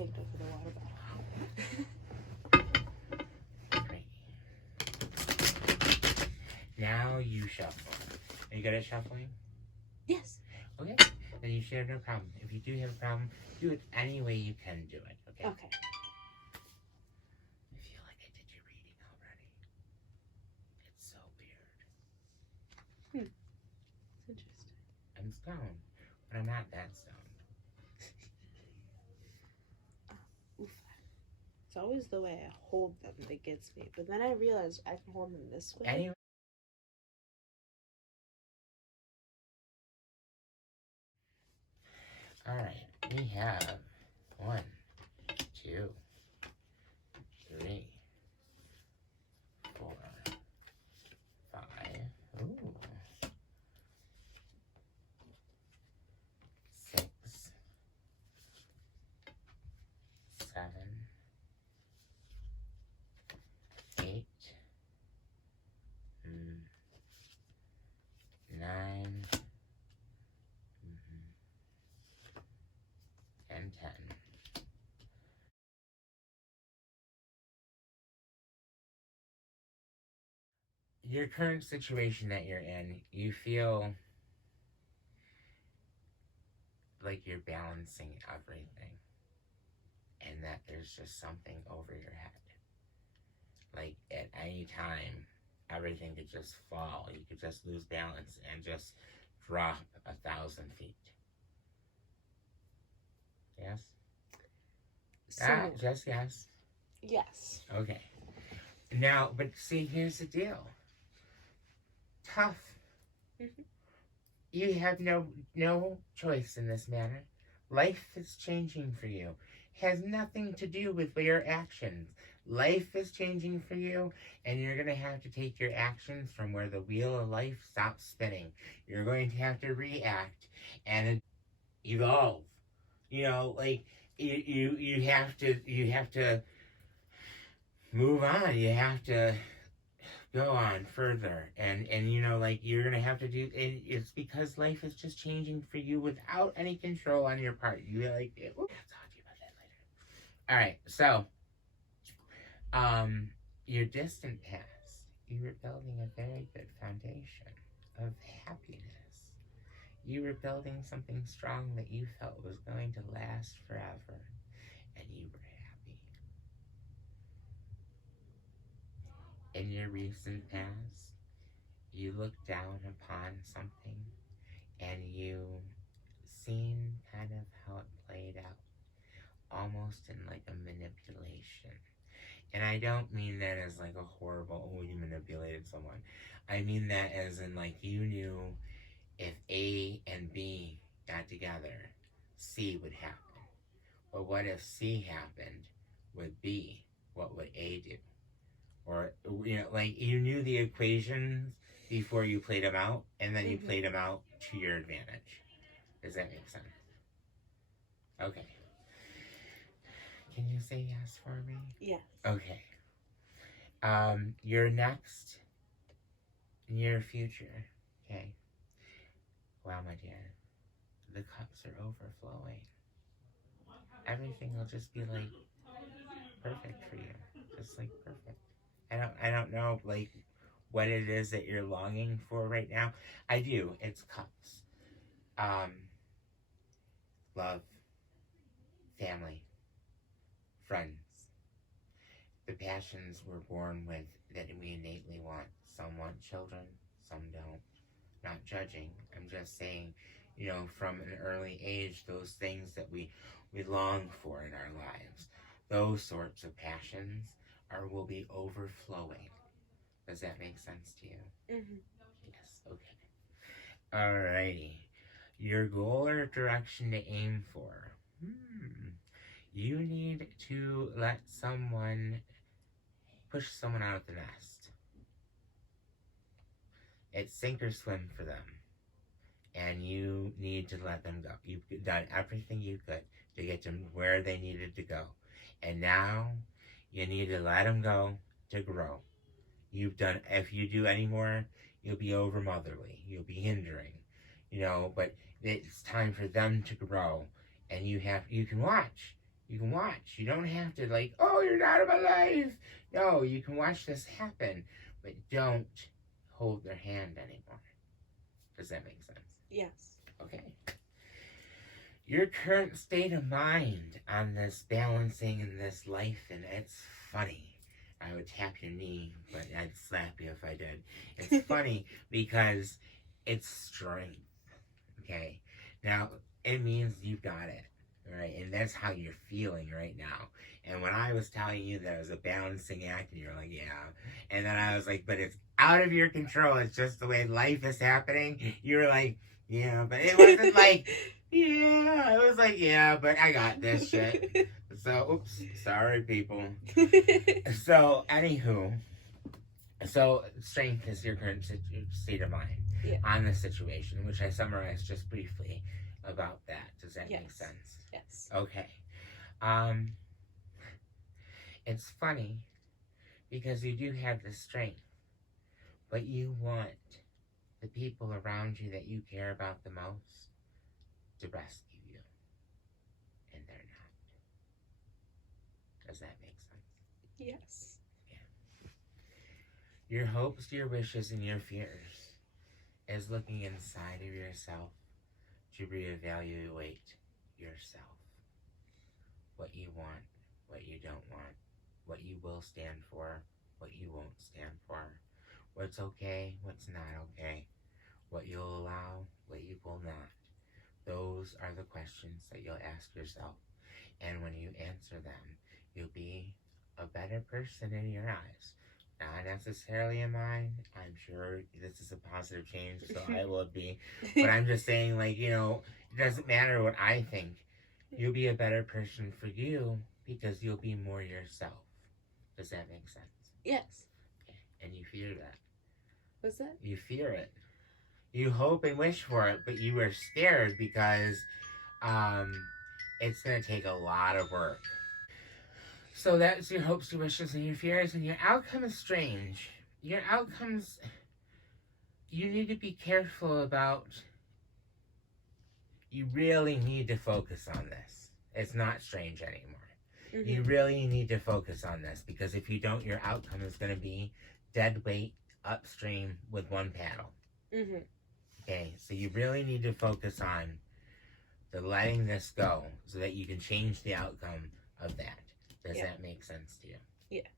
kicked over the water bottle. Great. Now you shuffle. Are you good at shuffling? Yes. Okay. Then you should have no problem. If you do have a problem, do it any way you can do it. Okay. Okay. I feel like I did your reading already. It's so weird. It's interesting. I'm stoned, but I'm not that stoned. Oof. It's always the way I hold them that gets me. But then I realized I can hold them this way. Anyway. Alright, we have 1, 2, 3, 4, 5. Ooh. 6, 7, 8, 9, and 10. Your current situation that you're in, you feel like you're balancing everything and that there's just something over your head. Like at any time, everything could just fall. You could just lose balance and just drop 1,000 feet. Yes? Just yes. Yes. Okay. Now, but see, here's the deal. Tough. Mm-hmm. You have no choice in this matter. Life is changing for you. It has nothing to do with your actions. Life is changing for you, and you're going to have to take your actions from where the wheel of life stops spinning. You're going to have to react and evolve. You know, like you have to move on. You have to go on further, and you know, like you're gonna have to do. And it's because life is just changing for you without any control on your part. You like, I'll talk to you about that later. All right, so, your distant past, you were building a very good foundation of happiness. You were building something strong that you felt was going to last forever, and you were happy. In your recent past, you looked down upon something and you seen kind of how it played out, almost in like a manipulation. And I don't mean that as like a horrible, oh, you manipulated someone. I mean that as in like you knew if A and B got together, C would happen. But what if C happened with B? What would A do? Or, you know, like you knew the equations before you played them out, and then you played them out to your advantage. Does that make sense? Okay. Can you say yes for me? Yes. Okay. Your next near future. Okay. Wow, my dear. The cups are overflowing. Everything will just be like perfect for you. Just like perfect. I don't know like what it is that you're longing for right now. I do. It's cups. Love, family, friends. The passions we're born with that we innately want. Some want children, some don't. Not judging. I'm just saying, you know, from an early age, those things that we long for in our lives, those sorts of passions will be overflowing. Does that make sense to you? Mm-hmm. Yes, okay. Alrighty. Your goal or direction to aim for. You need to push someone out of the nest. It's sink or swim for them. And you need to let them go. You've done everything you could to get them where they needed to go. And now you need to let them go to grow. If you do any more, you'll be over motherly. You'll be hindering, you know, but it's time for them to grow. And you can watch. You can watch. You don't have to like, oh, you're out of my life. No, you can watch this happen, but don't hold their hand anymore. Does that make sense? Yes. Okay. Your current state of mind on this balancing in this life, and it's funny. I would tap your knee, but I'd slap you if I did. It's funny because it's strength. Okay. Now, it means you've got it. Right. And that's how you're feeling right now. And when I was telling you that it was a balancing act, and you're like, yeah. And then I was like, but it's out of your control. It's just the way life is happening. You were like, yeah, but it wasn't like, yeah. It was like, yeah, but I got this shit. So, oops. Sorry, people. So, anywho. So, strength is your current state of mind on the situation, which I summarized just briefly about that. Does that make sense? Yes. Okay. It's funny because you do have the strength, but you want the people around you that you care about the most to rescue you, and they're not. Does that make sense? Yes. Yeah. Your hopes, your wishes, and your fears is looking inside of yourself to reevaluate yourself. What you want, what you don't want, what you will stand for, what you won't stand for, what's okay, what's not okay, what you'll allow, what you will not. Those are the questions that you'll ask yourself. And when you answer them, you'll be a better person in your eyes. Not necessarily in mine. I'm sure this is a positive change, so I will be. But I'm just saying, like, you know, it doesn't matter what I think. You'll be a better person for you because you'll be more yourself. Does that make sense? Yes. And you fear that. What's that? You fear it. You hope and wish for it, but you are scared because it's going to take a lot of work. So that's your hopes, your wishes, and your fears, and your outcome is strange. Your outcomes, you need to be careful about. You really need to focus on this. It's not strange anymore. Mm-hmm. You really need to focus on this because if you don't, your outcome is going to be dead weight upstream with one paddle. Mm-hmm. Okay, so you really need to focus on the letting this go so that you can change the outcome of that. Does that make sense to you? Yeah.